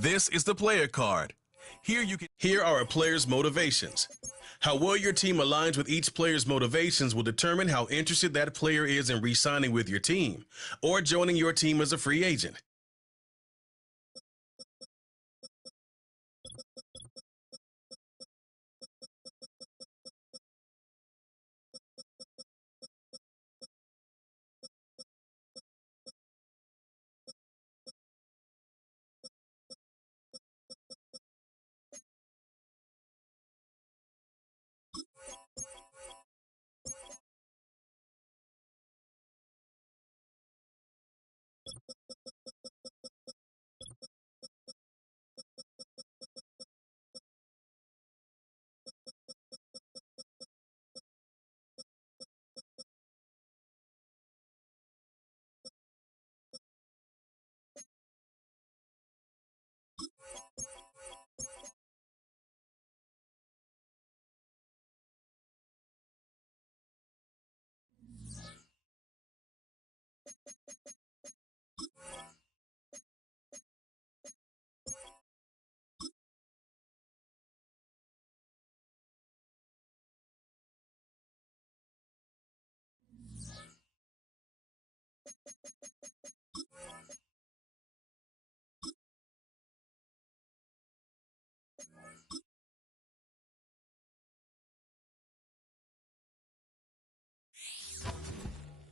This is the player card. Here are a player's motivations. How well your team aligns with each player's motivations will determine how interested that player is in re-signing with your team or joining your team as a free agent.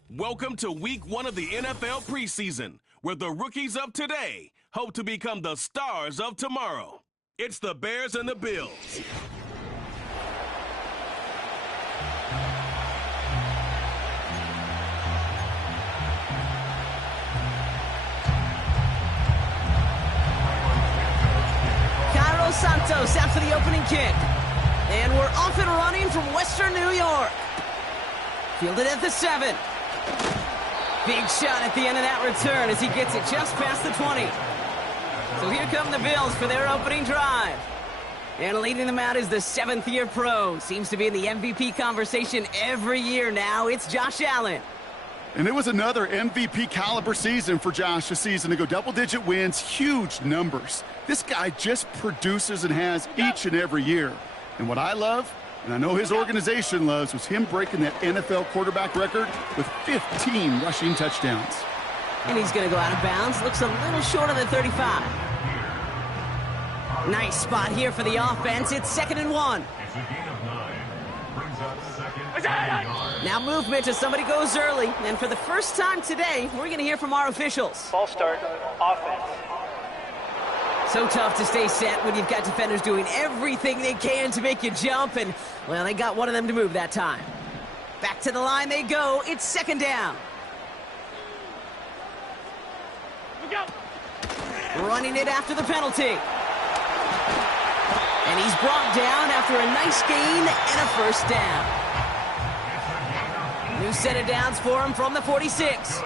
Welcome to week 1 of the NFL preseason, where the rookies of today hope to become the stars of tomorrow. It's the Bears and the Bills. Cairo Santos out for the opening kick. And we're off and running from Western New York. Fielded at the 7. Big shot at the end of that return as he gets it just past the 20. So here come the Bills for their opening drive. And leading them out is the 7th-year pro. Seems to be in the MVP conversation every year now. It's Josh Allen. And it was another MVP caliber season for Josh a season ago. Double-digit wins, huge numbers. This guy just produces and has each and every year. And what I love, and I know his organization loves, was him breaking that NFL quarterback record with 15 rushing touchdowns. And he's going to go out of bounds. Looks a little short of the 35. Nice spot here for the offense. It's 2nd and 1. Now movement as somebody goes early. And for the first time today, we're going to hear from our officials. False start, offense. So tough to stay set when you've got defenders doing everything they can to make you jump. And, well, they got one of them to move that time. Back to the line they go. It's 2nd down. Running it after the penalty. And he's brought down after a nice gain and a first down. New set of downs for him from the 46.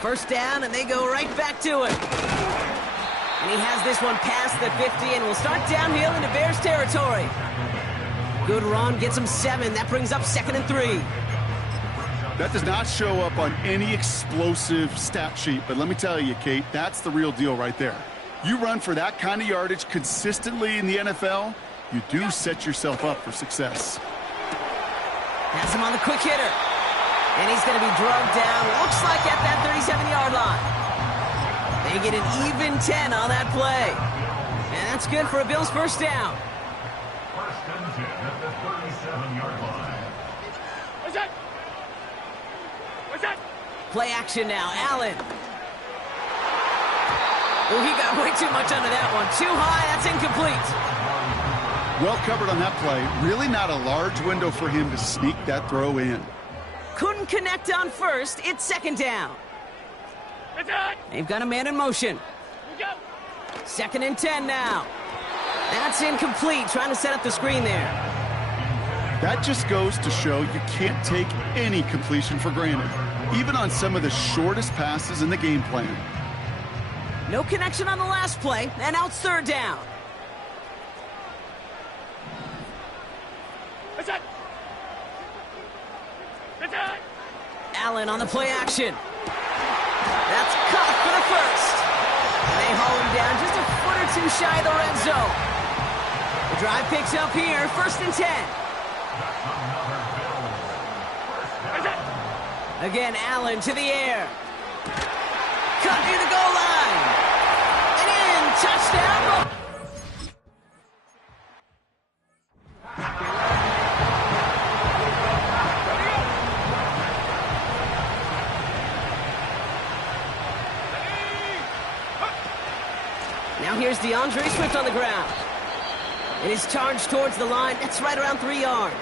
First down, and they go right back to it. And he has this one past the 50 and will start downhill into Bears territory. Good run, gets him 7. That brings up 2nd and 3. That does not show up on any explosive stat sheet, but let me tell you, Kate, that's the real deal right there. You run for that kind of yardage consistently in the NFL, you do set yourself up for success. Has him on the quick hitter. And he's going to be drugged down, looks like at that 37-yard line. They get an even 10 on that play. And that's good for a Bills first down. First and 10 at the 37-yard line. What's that? What's that? Play action now, Allen. Oh, he got way too much under that one. Too high, that's incomplete. Well covered on that play. Really not a large window for him to sneak that throw in. Couldn't connect on first. It's 2nd down. They've got a man in motion. 2nd and 10 now. That's incomplete. Trying to set up the screen there. That just goes to show you can't take any completion for granted, even on some of the shortest passes in the game plan. No connection on the last play, and now it's 3rd down. Allen on the play action. That's caught for the first. And they haul him down just a foot or two shy of the red zone. The drive picks up here, 1st and 10. Again, Allen to the air. Cut near the goal line. And in, touchdown. Now here's DeAndre Swift on the ground. And his charge towards the line, that's right around 3 yards.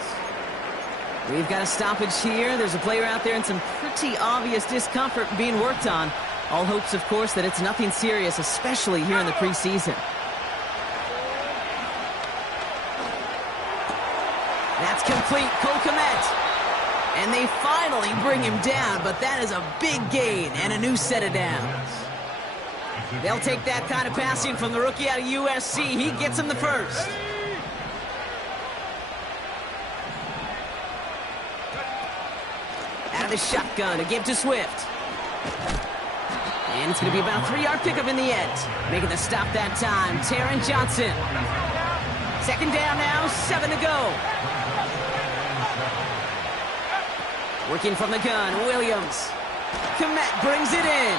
We've got a stoppage here. There's a player out there in some pretty obvious discomfort being worked on. All hopes, of course, that it's nothing serious, especially here in the preseason. That's complete. Cole Kmet. And they finally bring him down, but that is a big gain and a new set of downs. They'll take that kind of passing from the rookie out of USC. He gets him the first. Out of the shotgun, a give to Swift. And it's going to be about a 3-yard pickup in the end. Making the stop that time, Taron Johnson. 2nd down now, 7 to go. Working from the gun, Williams. Kmet brings it in.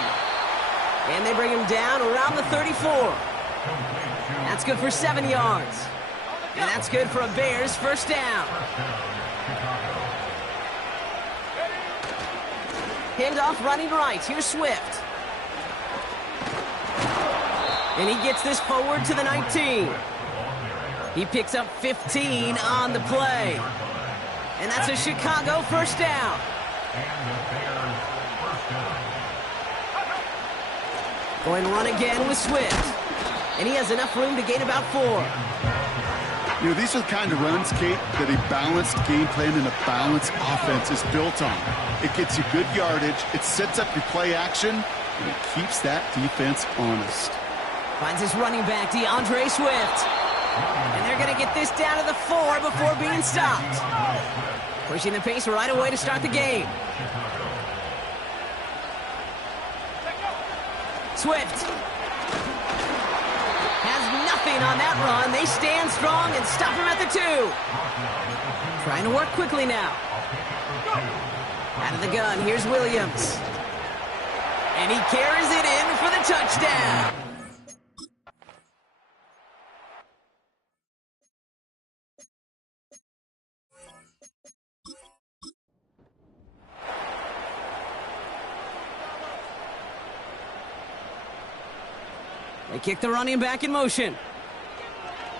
And they bring him down around the 34. That's good for 7 yards. And that's good for a Bears 1st down. Handoff running right. Here's Swift. And he gets this forward to the 19. He picks up 15 on the play. And that's a Chicago 1st down. Going run again with Swift. And he has enough room to gain about 4. You know, these are the kind of runs, Kate, that a balanced game plan and a balanced offense is built on. It gets you good yardage, it sets up your play action, and it keeps that defense honest. Finds his running back, DeAndre Swift. And they're going to get this down to the 4 before being stopped. Pushing the pace right away to start the game. Swift has nothing on that run. They stand strong and stop him at the 2. Trying to work quickly now. Out of the gun, here's Williams. And he carries it in for the touchdown. They kick the running back in motion.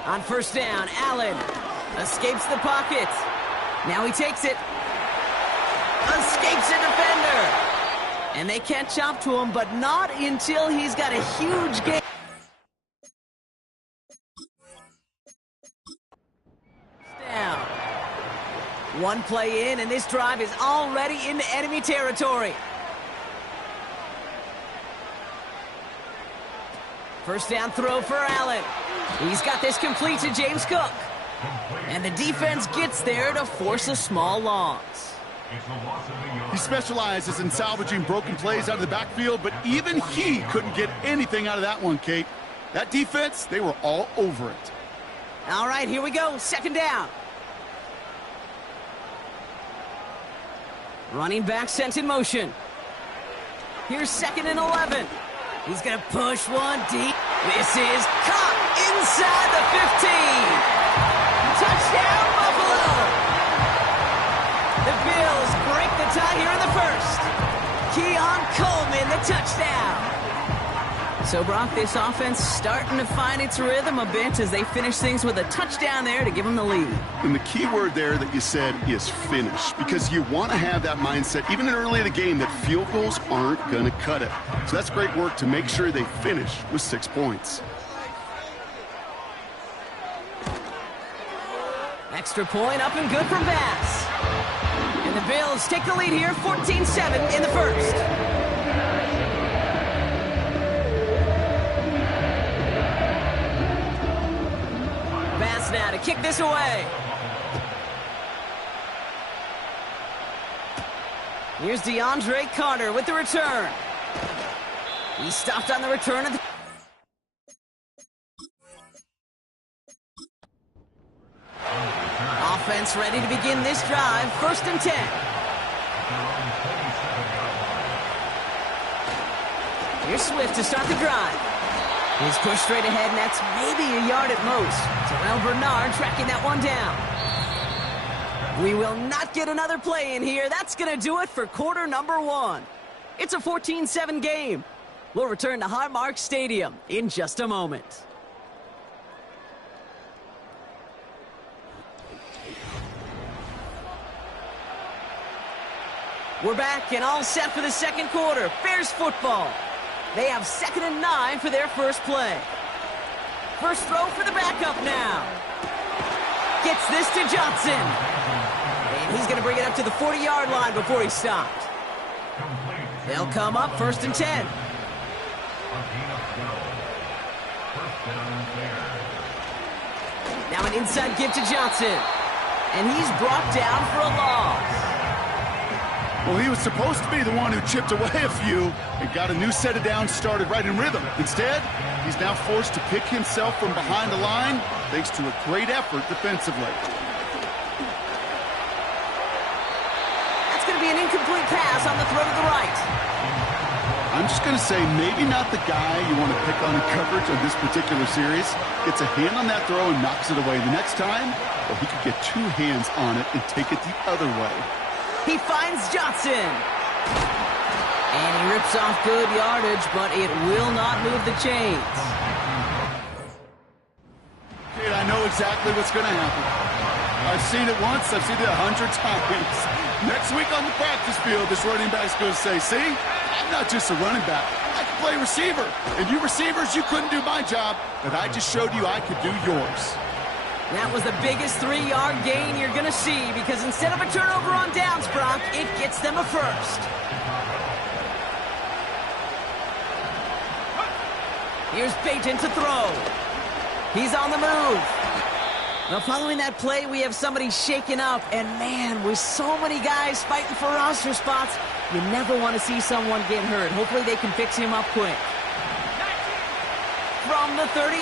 On 1st down, Allen escapes the pocket. Now he takes it. Escapes a defender. And they catch up to him, but not until he's got a huge gain. Down. One play in, and this drive is already into enemy territory. 1st down throw for Allen. He's got this complete to James Cook. And the defense gets there to force a small loss. He specializes in salvaging broken plays out of the backfield, but even he couldn't get anything out of that one, Kate. That defense, they were all over it. All right, here we go. 2nd down. Running back sent in motion. Here's 2nd and 11. He's going to push one deep. This is caught inside the 15. Touchdown, Buffalo. The Bills break the tie here in the 1st. Keon Coleman, the touchdown. So, Brock, this offense starting to find its rhythm a bit as they finish things with a touchdown there to give them the lead. And the key word there that you said is finish, because you want to have that mindset, even early in the game, that field goals aren't going to cut it. So that's great work to make sure they finish with 6 points. Extra point up and good from Bass. And the Bills take the lead here, 14-7 in the 1st. Now to kick this away. Here's DeAndre Carter with the return. He stopped on the return of the... Offense ready to begin this drive. 1st and 10. Here's Swift to start the drive. He's pushed straight ahead, and that's maybe a yard at most. Terrell Bernard tracking that one down. We will not get another play in here. That's going to do it for quarter number 1. It's a 14-7 game. We'll return to Highmark Stadium in just a moment. We're back and all set for the second quarter. Bears football. They have 2nd and 9 for their first play. First throw for the backup now. Gets this to Johnson. And he's going to bring it up to the 40-yard line before he stopped. They'll come up 1st and 10. Now an inside give to Johnson. And he's brought down for a loss. Well, he was supposed to be the one who chipped away a few and got a new set of downs started right in rhythm. Instead, he's now forced to pick himself from behind the line thanks to a great effort defensively. That's going to be an incomplete pass on the throw to the right. I'm just going to say maybe not the guy you want to pick on in coverage on this particular series. Gets a hand on that throw and knocks it away. The next time, well, he could get 2 hands on it and take it the other way. He finds Johnson. And he rips off good yardage, but it will not move the chains. Kate, I know exactly what's going to happen. I've seen it once. I've seen it 100 times. Next week on the practice field, this running back's going to say, see, I'm not just a running back. I can play receiver. And you receivers, you couldn't do my job, but I just showed you I could do yours. That was the biggest 3-yard gain you're going to see because instead of a turnover on downs, Brock, it gets them a first. Here's Peyton to throw. He's on the move. Now, following that play, we have somebody shaken up. And, man, with so many guys fighting for roster spots, you never want to see someone get hurt. Hopefully they can fix him up quick. From the 38.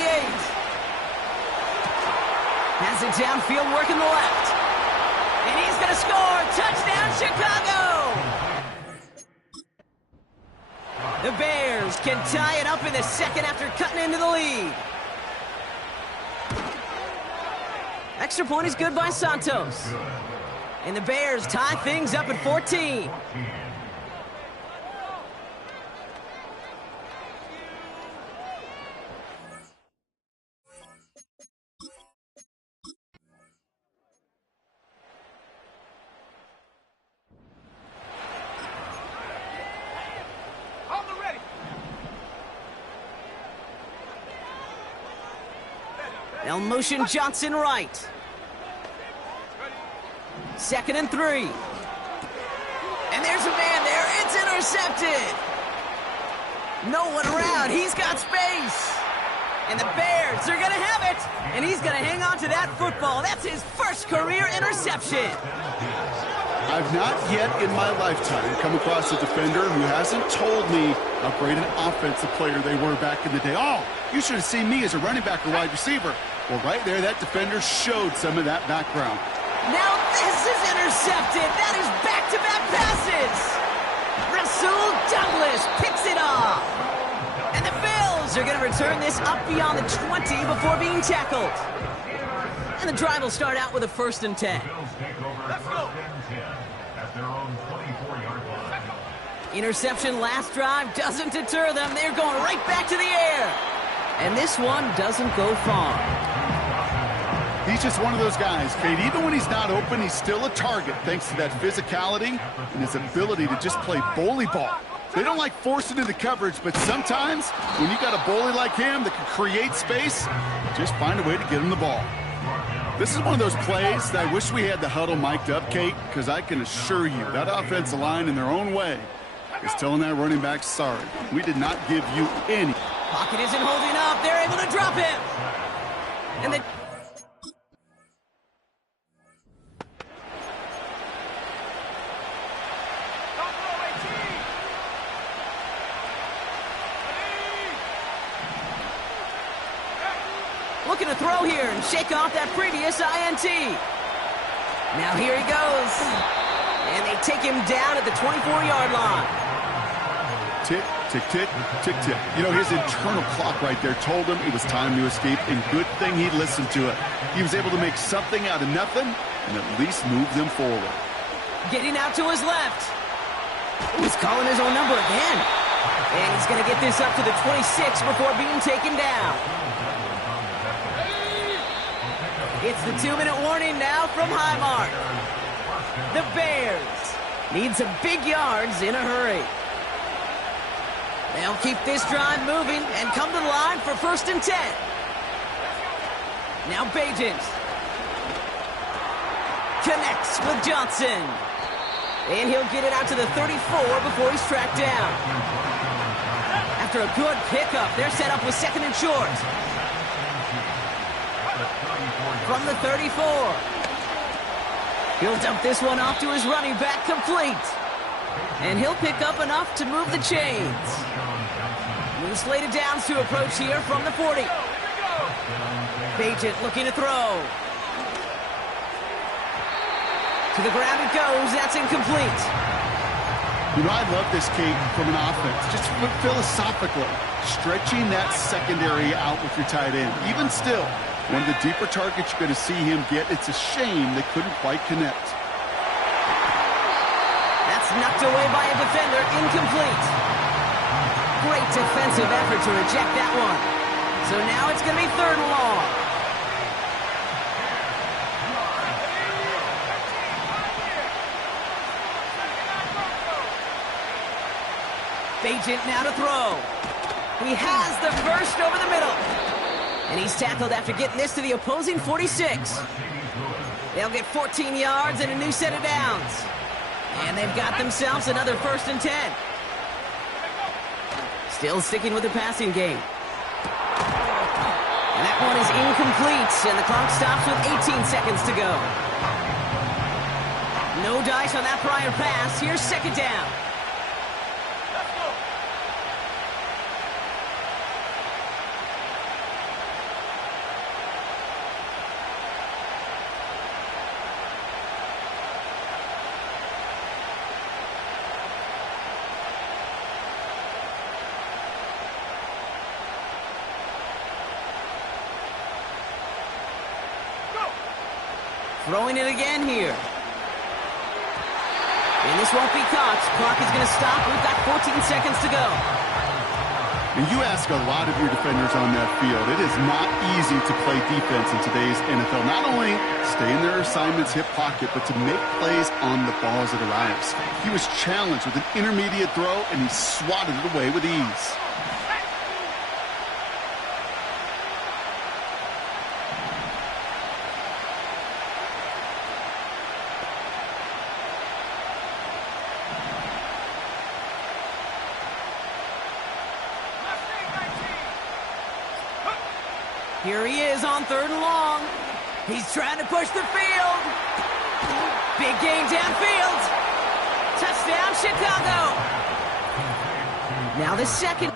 Has it downfield, working the left. And he's going to score. Touchdown, Chicago! The Bears can tie it up in the second after cutting into the lead. Extra point is good by Santos. And the Bears tie things up at 14. They'll motion Johnson right. 2nd and 3. And there's a man there. It's intercepted. No one around. He's got space. And the Bears are going to have it. And he's going to hang on to that football. That's his first career interception. I've not yet in my lifetime come across a defender who hasn't told me how great an offensive player they were back in the day. Oh, you should have seen me as a running back or wide receiver. Well, right there, that defender showed some of that background. Now this is intercepted. That is back-to-back passes. Rasul Douglas picks it off. And the Bills are going to return this up beyond the 20 before being tackled. And the drive will start out with a 1st and 10. Interception last drive doesn't deter them. They're going right back to the air. And this one doesn't go far. He's just one of those guys, Kate. Even when he's not open, he's still a target thanks to that physicality and his ability to just play bully ball. They don't like forcing into coverage, but sometimes when you got a bully like him that can create space, just find a way to get him the ball. This is one of those plays that I wish we had the huddle mic'd up, Kate, because I can assure you that offensive line in their own way is telling that running back, sorry, we did not give you any. Pocket isn't holding up. They're able to drop him. And the... looking to throw here and shake off that previous INT. Now here he goes. And they take him down at the 24-yard line. Tick, tick, tick, tick, tick. You know, his internal clock right there told him it was time to escape, and good thing he listened to it. He was able to make something out of nothing and at least move them forward. Getting out to his left. He's calling his own number again. And he's going to get this up to the 26 before being taken down. It's the 2-minute warning now from Highmark. The Bears need some big yards in a hurry. They'll keep this drive moving and come to the line for 1st and 10. Now Bajent connects with Johnson. And he'll get it out to the 34 before he's tracked down. After a good pickup, they're set up with 2nd and short. From the 34. He'll dump this one off to his running back, complete. And he'll pick up enough to move the chains. New slated downs to approach here from the 40. Bajent looking to throw. To the ground it goes. That's incomplete. You know, I love this, Kate, from an offense. Just philosophically, stretching that secondary out with your tight end. Even still, one of the deeper targets you're going to see him get. It's a shame they couldn't quite connect. That's knocked away by a defender. Incomplete. Great defensive effort to reject that one. So now it's going to be 3rd and long. Bajent now to throw. He has the first over the middle. And he's tackled after getting this to the opposing 46. They'll get 14 yards and a new set of downs. And they've got themselves another 1st and 10. Still sticking with the passing game. And that one is incomplete, and the clock stops with 18 seconds to go. No dice on that prior pass. Here's 2nd down. Throwing it again here. And this won't be caught. Clock is going to stop. We've got 14 seconds to go. And you ask a lot of your defenders on that field. It is not easy to play defense in today's NFL. Not only stay in their assignment's hip pocket, but to make plays on the ball as it arrives. He was challenged with an intermediate throw, and he swatted it away with ease. Here he is on 3rd and long. He's trying to push the field. Big gain downfield. Touchdown, Chicago. Now the 2nd.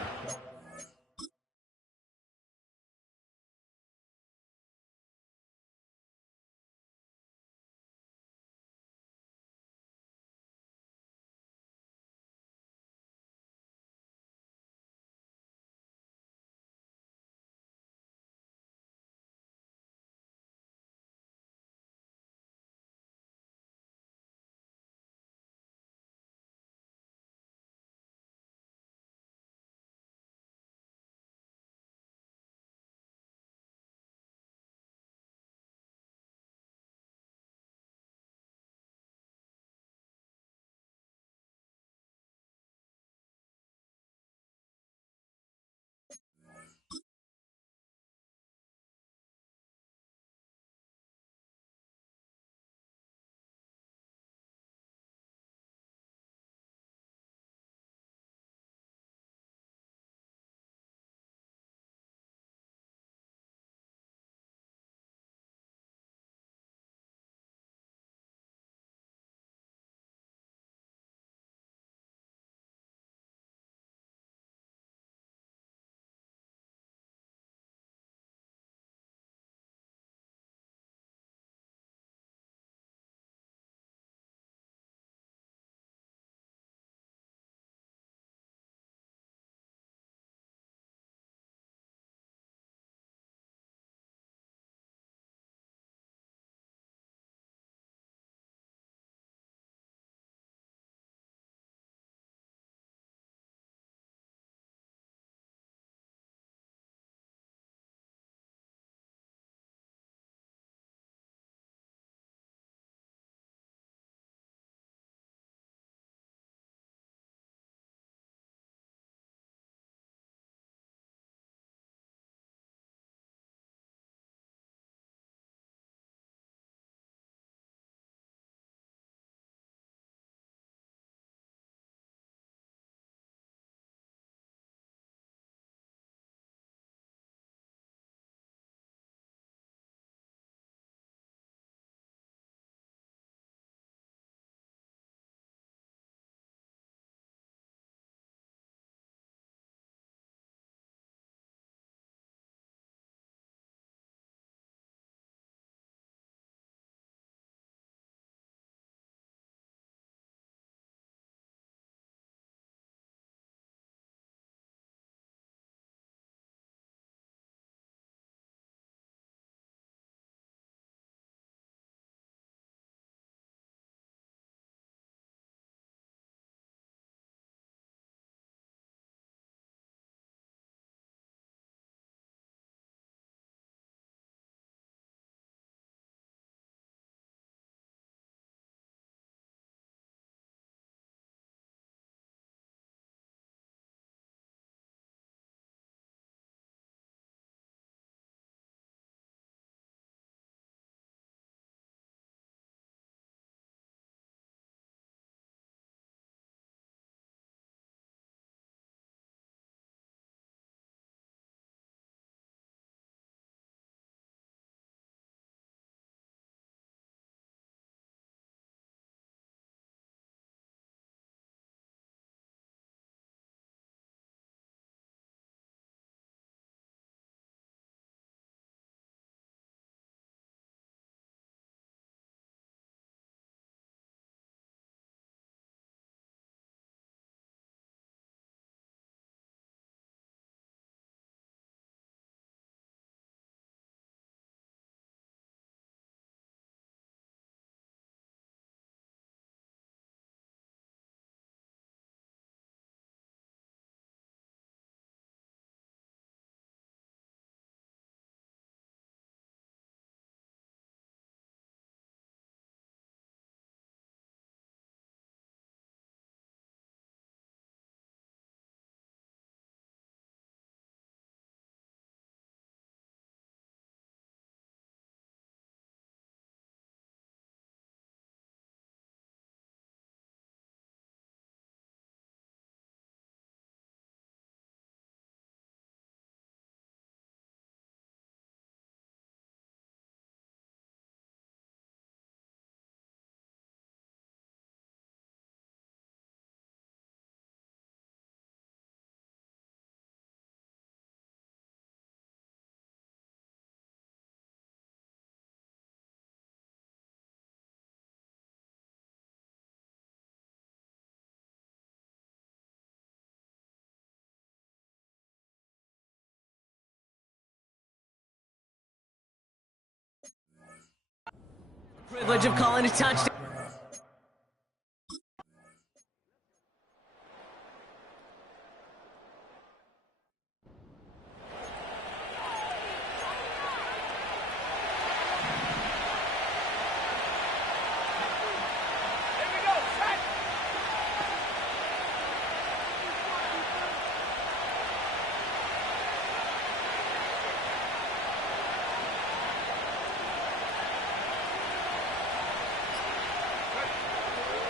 Privilege of calling a touchdown.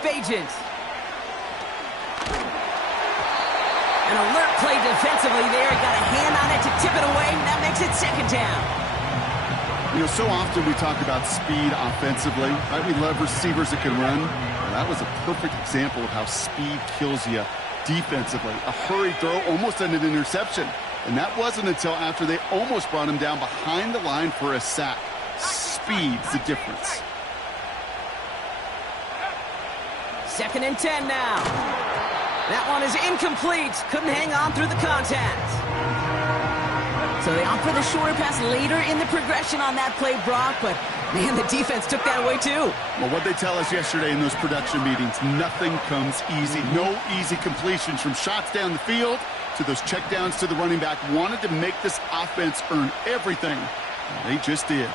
Agents. An alert play defensively there. He got a hand on it to tip it away. That makes it second down. You know, so often we talk about speed offensively, right? We love receivers that can run. Well, that was a perfect example of how speed kills you defensively. A hurried throw almost ended an interception. And that wasn't until after they almost brought him down behind the line for a sack. Speed's the difference. 2nd and 10 now. That one is incomplete. Couldn't hang on through the contact. So they opt for the shorter pass later in the progression on that play, Brock, but man, the defense took that away too. Well, what they tell us yesterday in those production meetings, nothing comes easy. No easy completions from shots down the field to those checkdowns to the running back. Wanted to make this offense earn everything. And they just did.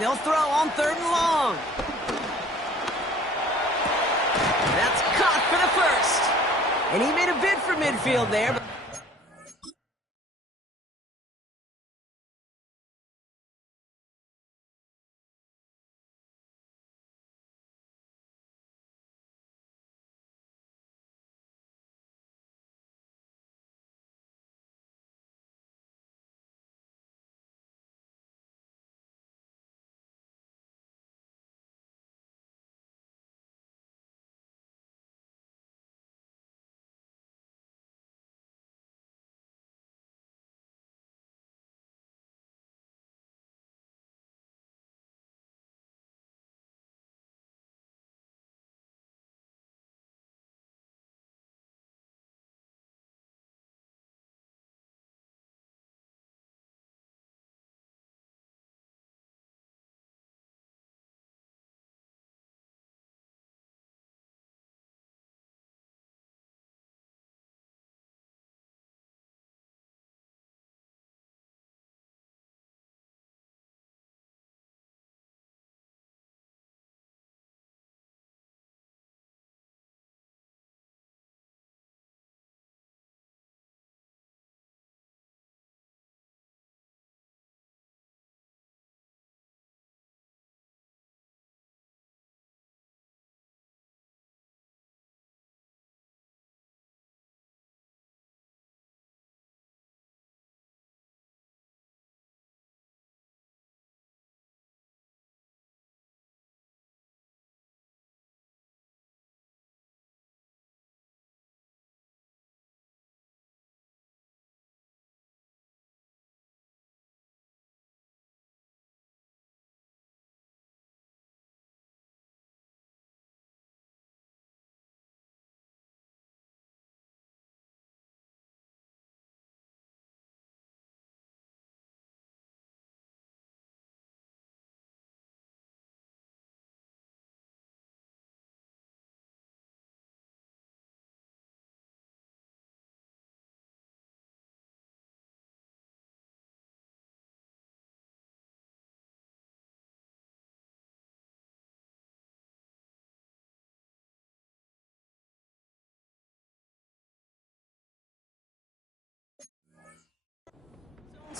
They'll throw on 3rd and long. That's caught for the first. And he made a bid for midfield there. But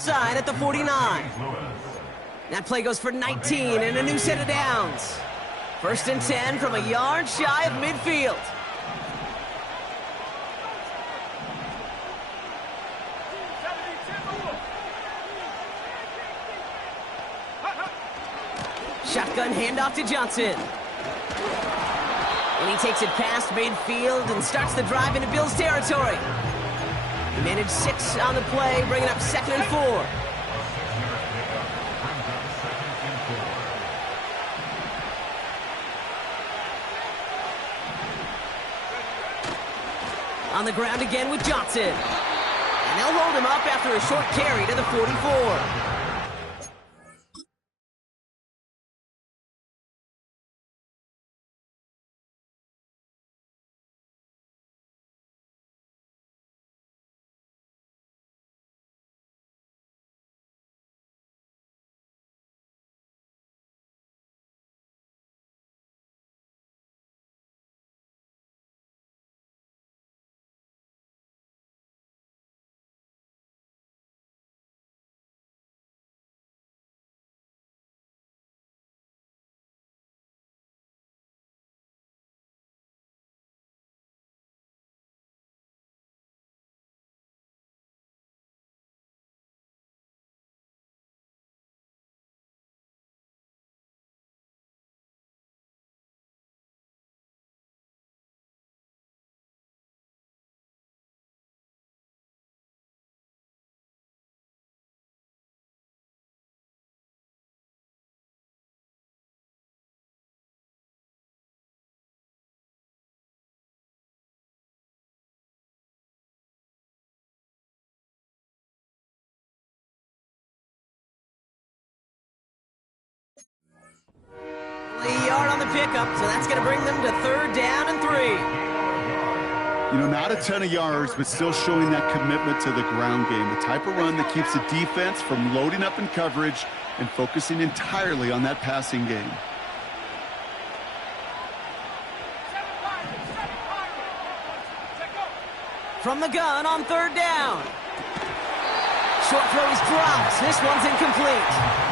side at the 49. That play goes for 19 and a new set of downs. 1st and 10 from a yard shy of midfield. Shotgun handoff to Johnson. And he takes it past midfield and starts the drive into Bills territory. He managed 6 on the play, bringing up 2nd and 4. On the ground again with Johnson. And they'll hold him up after a short carry to the 44. A yard on the pickup, so that's going to bring them to 3rd down and 3. You know, not a ton of yards, but still showing that commitment to the ground game. The type of run that keeps the defense from loading up in coverage and focusing entirely on that passing game. From the gun on 3rd down. Short throw is dropped. This one's incomplete.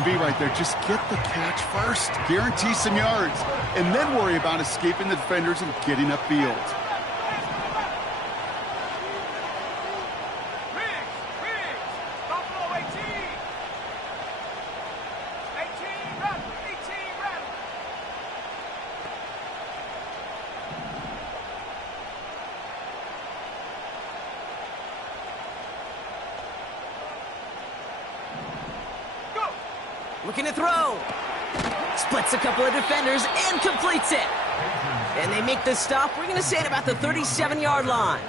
to be right there. Just get the catch first. Guarantee some yards. And then worry about escaping the defenders and getting upfield. Looking to throw. Splits a couple of defenders and completes it. And they make the stop. We're going to say it about the 37-yard line.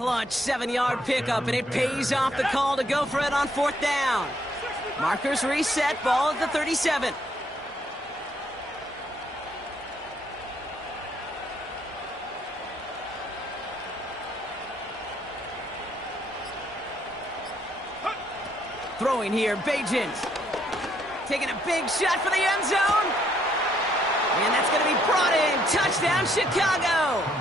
Clutch 7-yard pickup, and it pays off the call to go for it on 4th down. Markers reset, ball at the 37. Throwing here, Bajent. Taking a big shot for the end zone. And that's going to be brought in. Touchdown, Chicago.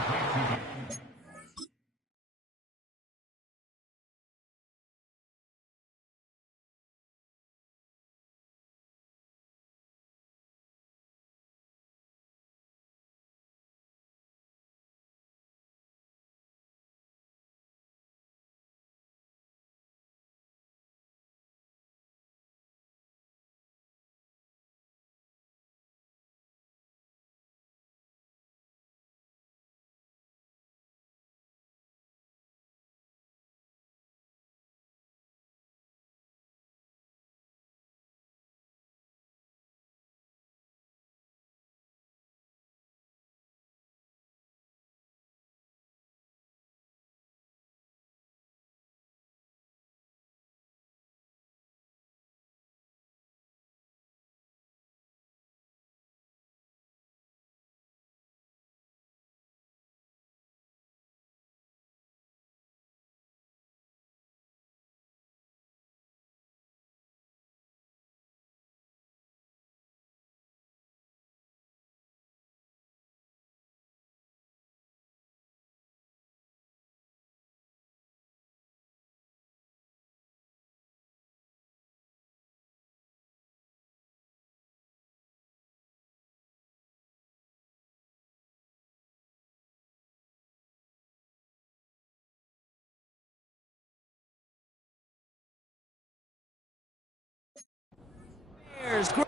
Chargers.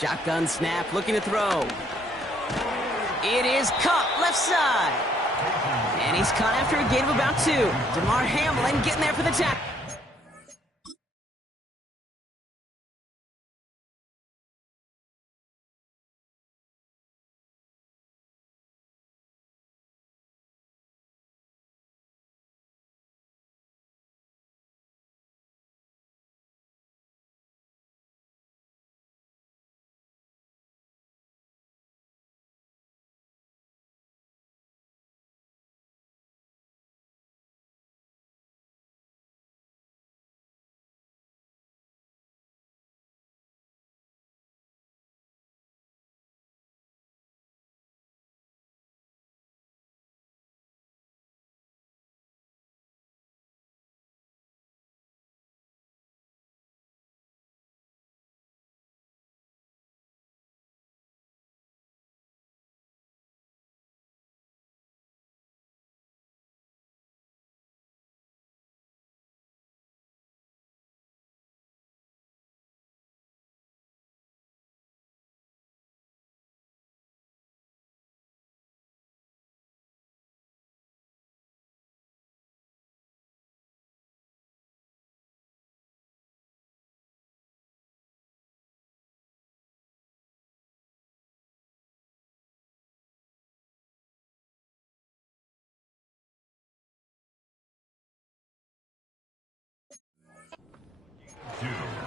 Shotgun snap, looking to throw. It is caught left side. And he's caught after a gain of about 2. DeMar Hamlin getting there for the tackle.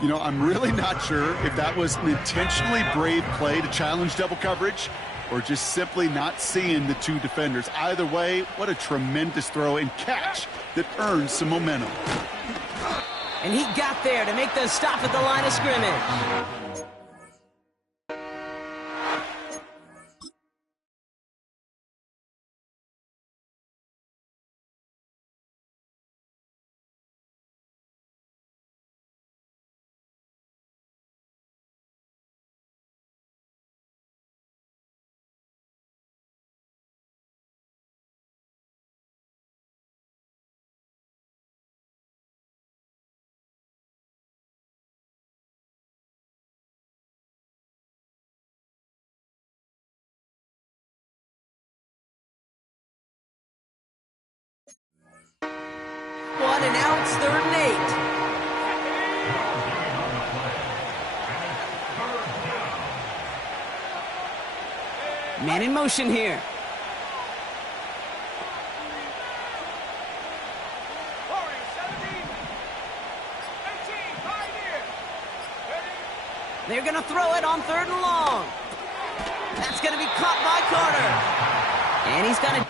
You know, I'm really not sure if that was an intentionally brave play to challenge double coverage or just simply not seeing the 2 defenders. Either way, what a tremendous throw and catch that earns some momentum. And he got there to make the stop at the line of scrimmage. One, and now it's 3rd and 8. Man in motion here. They're going to throw it on 3rd and long. That's going to be caught by Carter. And he's got to...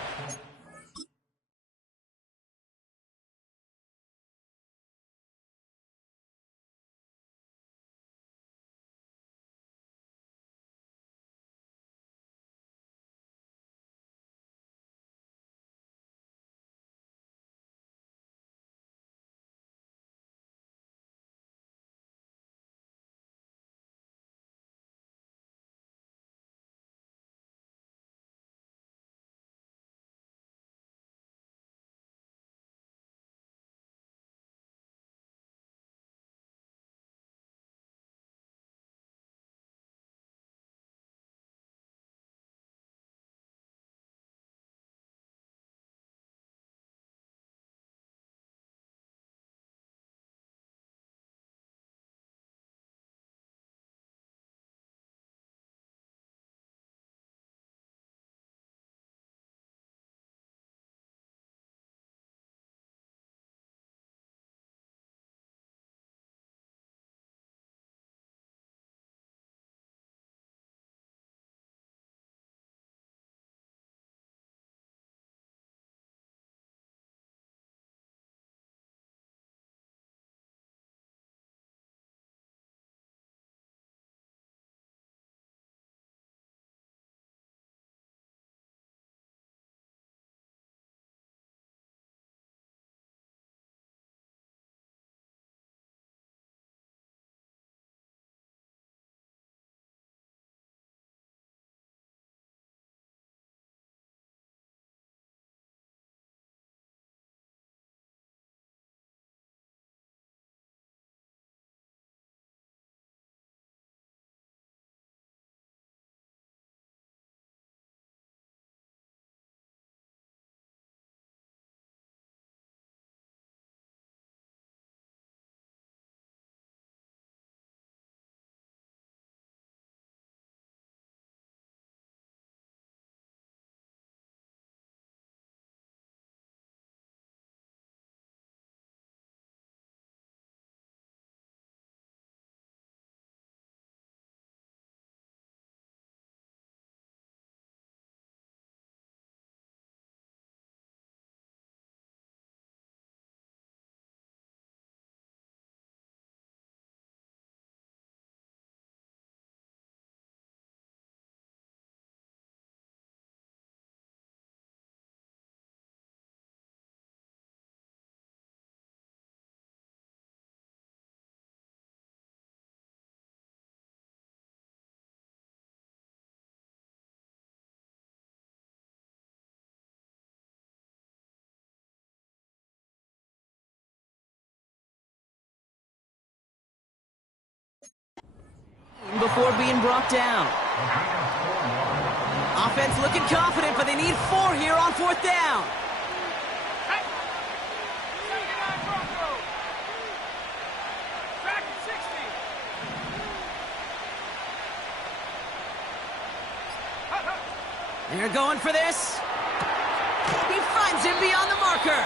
before being brought down. Offense looking confident, but they need 4 here on 4th down. They're going for this. He finds him beyond the marker.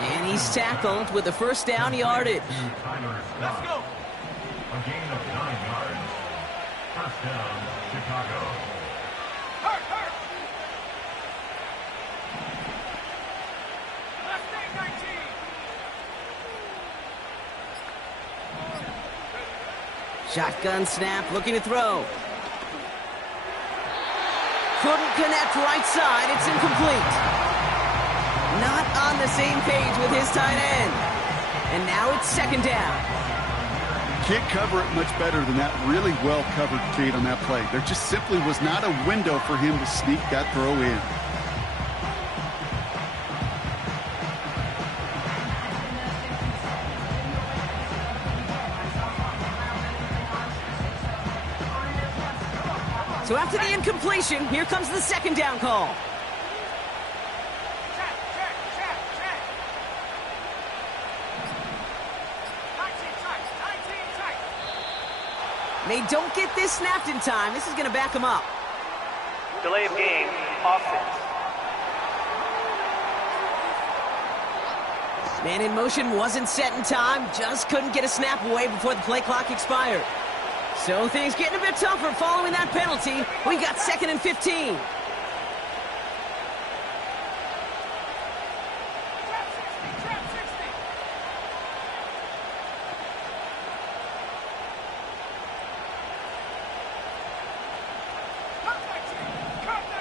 And he's tackled with the first down yardage. Let's go. A gain of 9 yards. First down, Chicago. Hurt. Left eight, 19. Shotgun snap, looking to throw. Couldn't connect right side. It's incomplete. Not on the same page with his tight end. And now it's 2nd down. Can't cover it much better than that really well-covered Cade on that play. There just simply was not a window for him to sneak that throw in. So after the incompletion, here comes the 2nd down call. Check. 19 tight. They don't get this snapped in time. This is going to back them up. Delay of game, offense. Man in motion wasn't set in time. Just couldn't get a snap away before the play clock expired. So things getting a bit tougher following that penalty. We got 2nd and 15. Trap 60. Cut 19.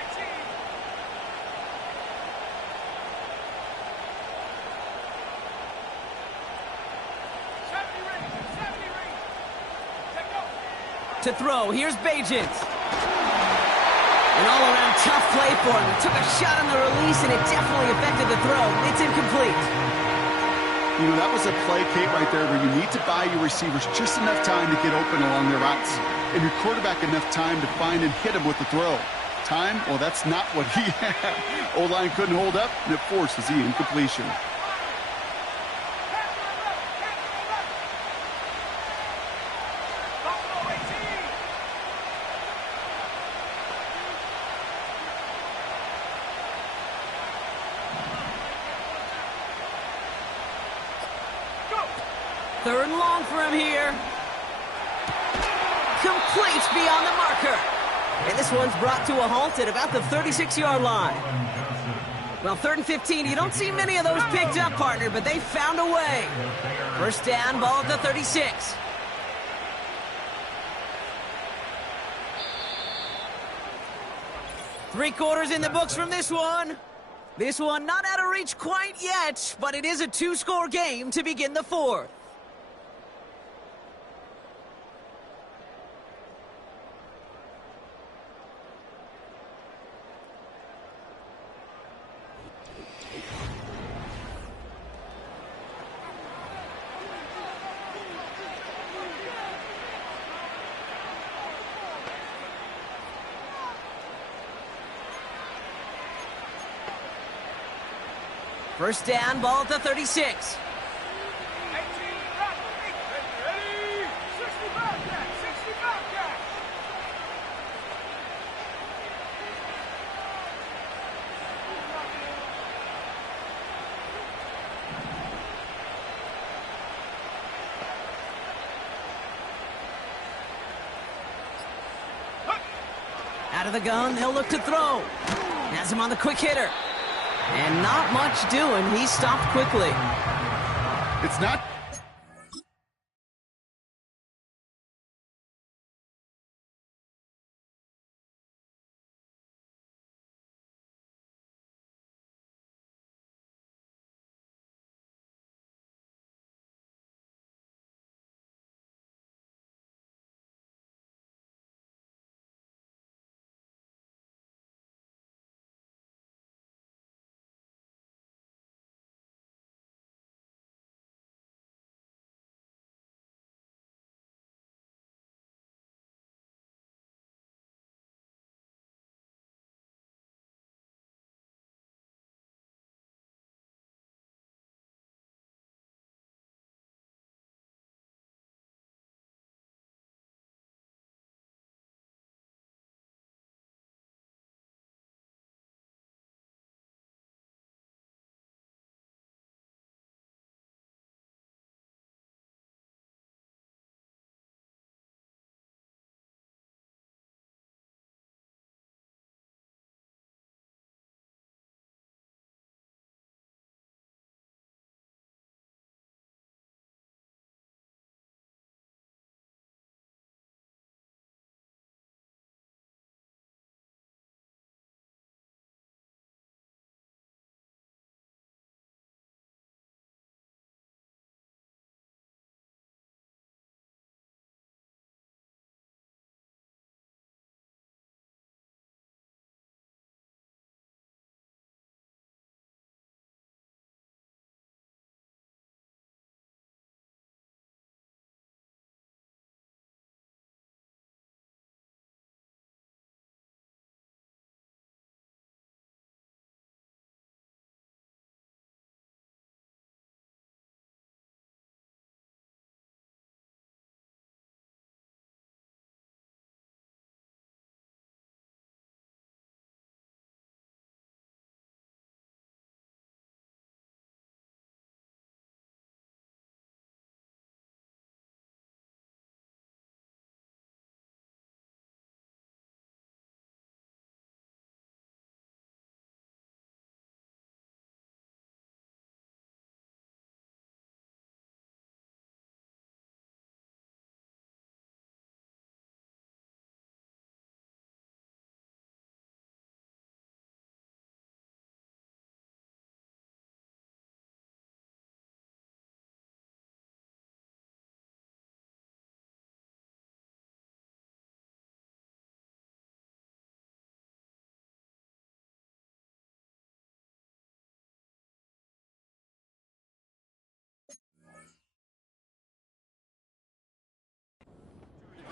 To throw, here's Bajent. An all-around tough play for him. He took a shot on the release, and it definitely affected the throw. It's incomplete. You know, that was a play, Kate, right there where you need to buy your receivers just enough time to get open along their routes, and your quarterback enough time to find and hit him with the throw. Time? Well, that's not what he had. O-line couldn't hold up, and it forces the incompletion. Third and long for him here. Complete beyond the marker. And this one's brought to a halt at about the 36-yard line. Well, 3rd and 15, you don't see many of those picked up, partner, but they found a way. First down, ball at the 36. Three-quarters in the books from this one. This one not out of reach quite yet, but it is a 2-score game to begin the 4th. First down, ball at the 36. Out of the gun, they'll look to throw. Has him on the quick hitter. And not much doing. He stopped quickly. It's not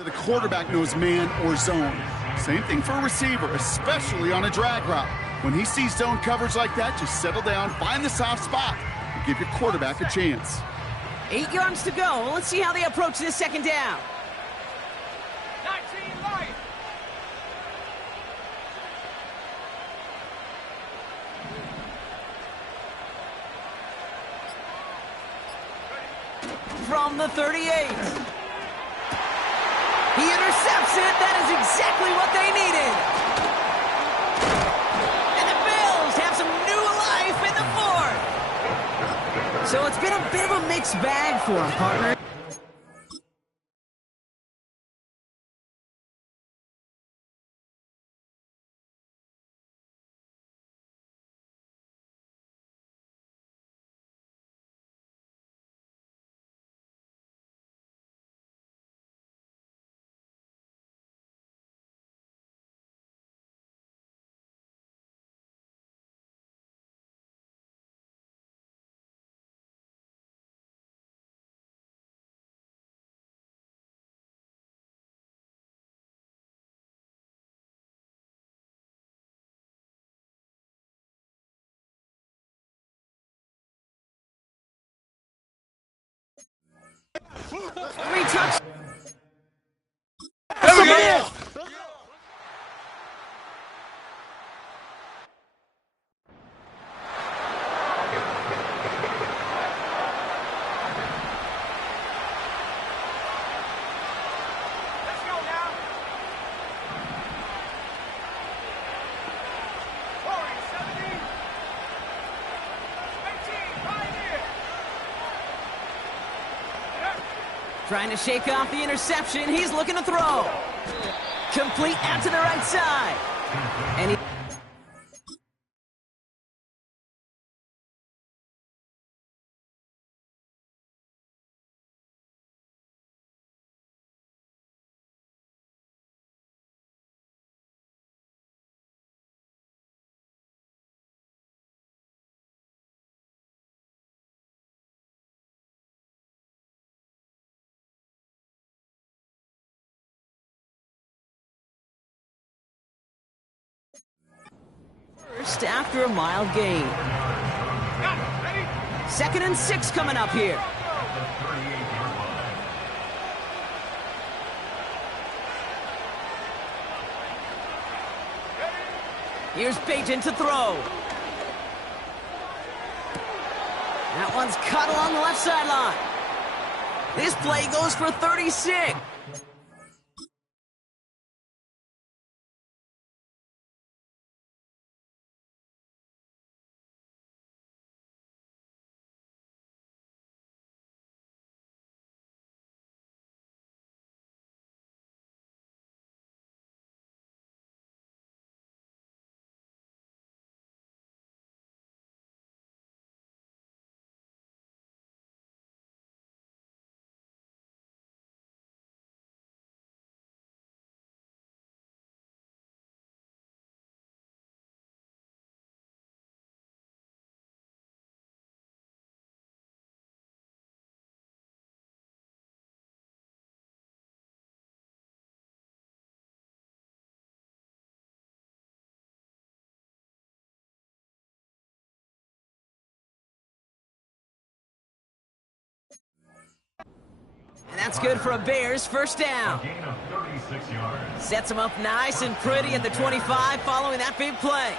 The quarterback knows man or zone. Same thing for a receiver, especially on a drag route. When he sees zone coverage like that, just settle down, find the soft spot, and give your quarterback a chance. 8 yards to go. Let's see how they approach this second down. 19 line. From the 38. He intercepts it. That is exactly what they needed. And the Bills have some new life in the fourth. So it's been a bit of a mixed bag for him, partner. Three touchdowns. There we go. Let's go now. 40, 17. 18, right here. Trying to shake off the interception. He's looking to throw. Complete out to the right side. And he... First after a mild gain. Got it. Ready? 2nd and 6 coming up here. Here's Peyton to throw. That one's cut along the left sideline. This play goes for 36. And that's good for a Bears first down. Gain of 36 yards. Sets him up nice and pretty at the 25 following that big play.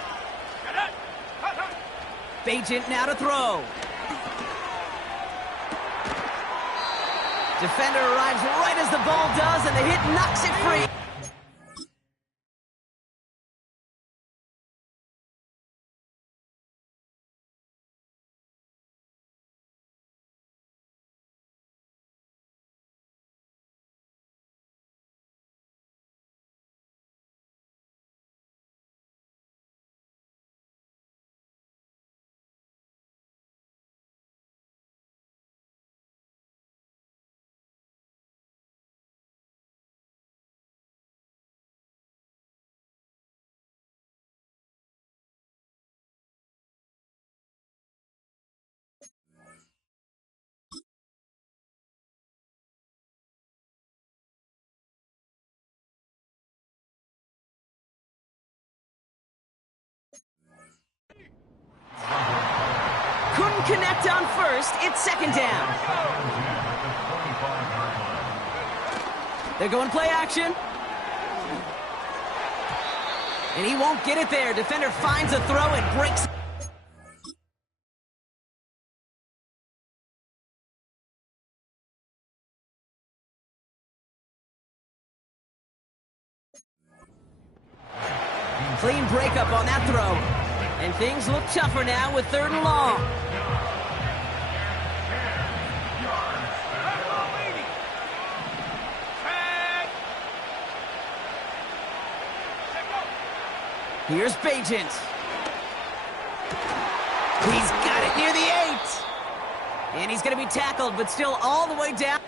Bagent now to throw. Defender arrives right as the ball does, and the hit knocks it free. don't connect on first. It's second down. They're going play action. And he won't get it there. Defender finds a throw and breaks. Clean breakup on that throw. And things look tougher now with 3rd and long. Here's Bajent. He's got it near the 8. And he's going to be tackled, but still all the way down.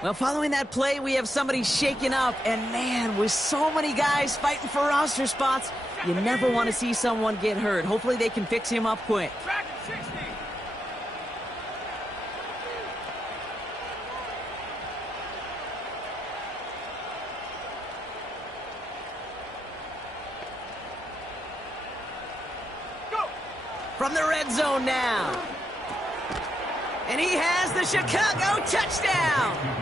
Well, following that play, we have somebody shaken up. And man, with so many guys fighting for roster spots, you never want to see someone get hurt. Hopefully they can fix him up quick. Track at 60. Go. From the red zone now. And he has the Chicago touchdown.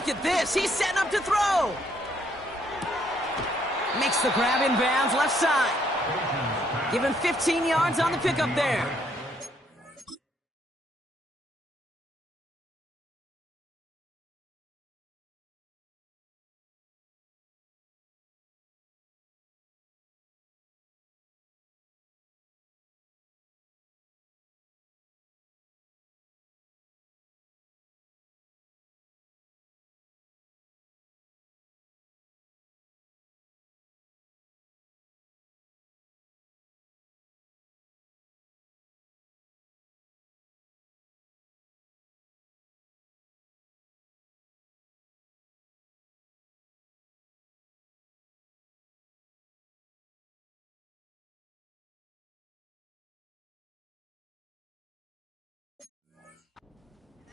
look at this. He's setting up to throw. Makes the grab in bounds left side. Give him 15 yards on the pickup there.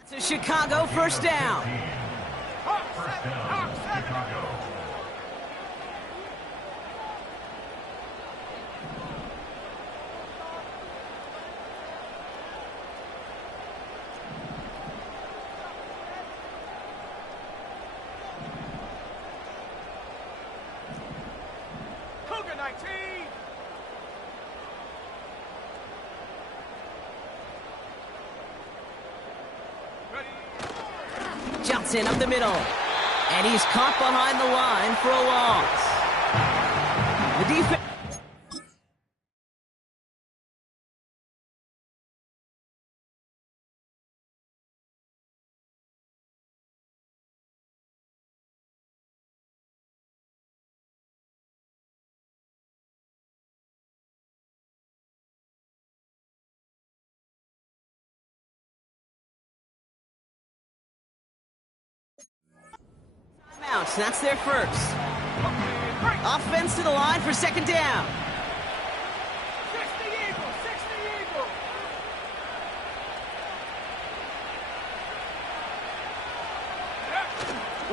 It's a Chicago first down. First down, Chicago. Cougar 19. Johnson up the middle. And he's caught behind the line for a loss. The defense. Timeouts, that's their first. Offense to the line for second down. 60 Eagles, 60 Eagles.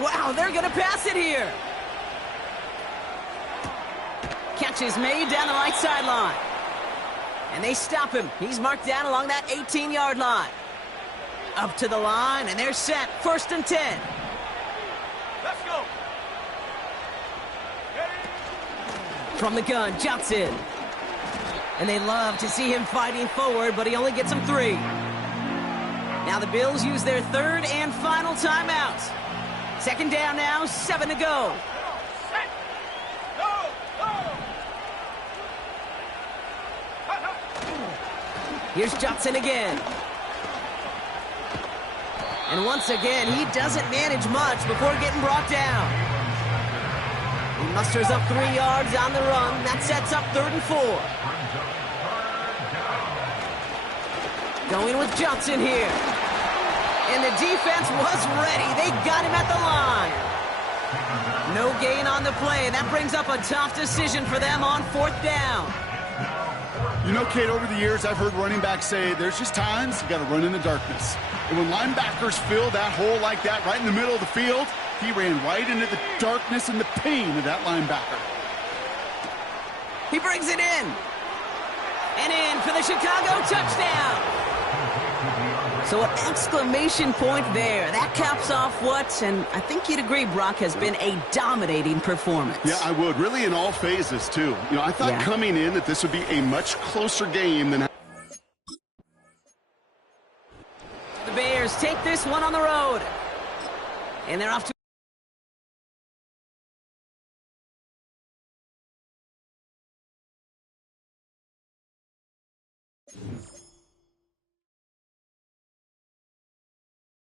Wow, they're going to pass it here. Catch is made down the right sideline. And they stop him. He's marked down along that 18-yard line. Up to the line, and they're set. First and 10. Let's go. From the gun, Johnson. And they love to see him fighting forward, but he only gets them 3. Now the Bills use their third and final timeout. Second down now, 7 to go. Set. Go, go. Here's Johnson again. And once again, he doesn't manage much before getting brought down. He musters up 3 yards on the run. That sets up 3rd and 4. Going with Johnson here. And the defense was ready. They got him at the line. No gain on the play. That brings up a tough decision for them on 4th down. You know, Kate, over the years, I've heard running backs say there's just times you got to run in the darkness. And when linebackers fill that hole like that right in the middle of the field, he ran right into the darkness and the pain of that linebacker. He brings it in. And in for the Chicago touchdown. So an exclamation point there. That caps off what, and I think you'd agree, Brock, has been a dominating performance. Yeah, I would. Really in all phases, too. You know, I thought coming in that this would be a much closer game than... The Bears take this one on the road. And they're off to...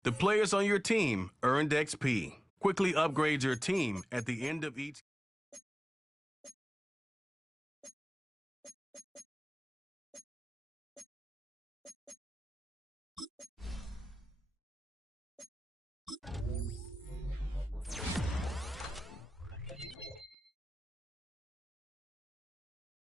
The players on your team earned XP. Quickly upgrade your team at the end of each.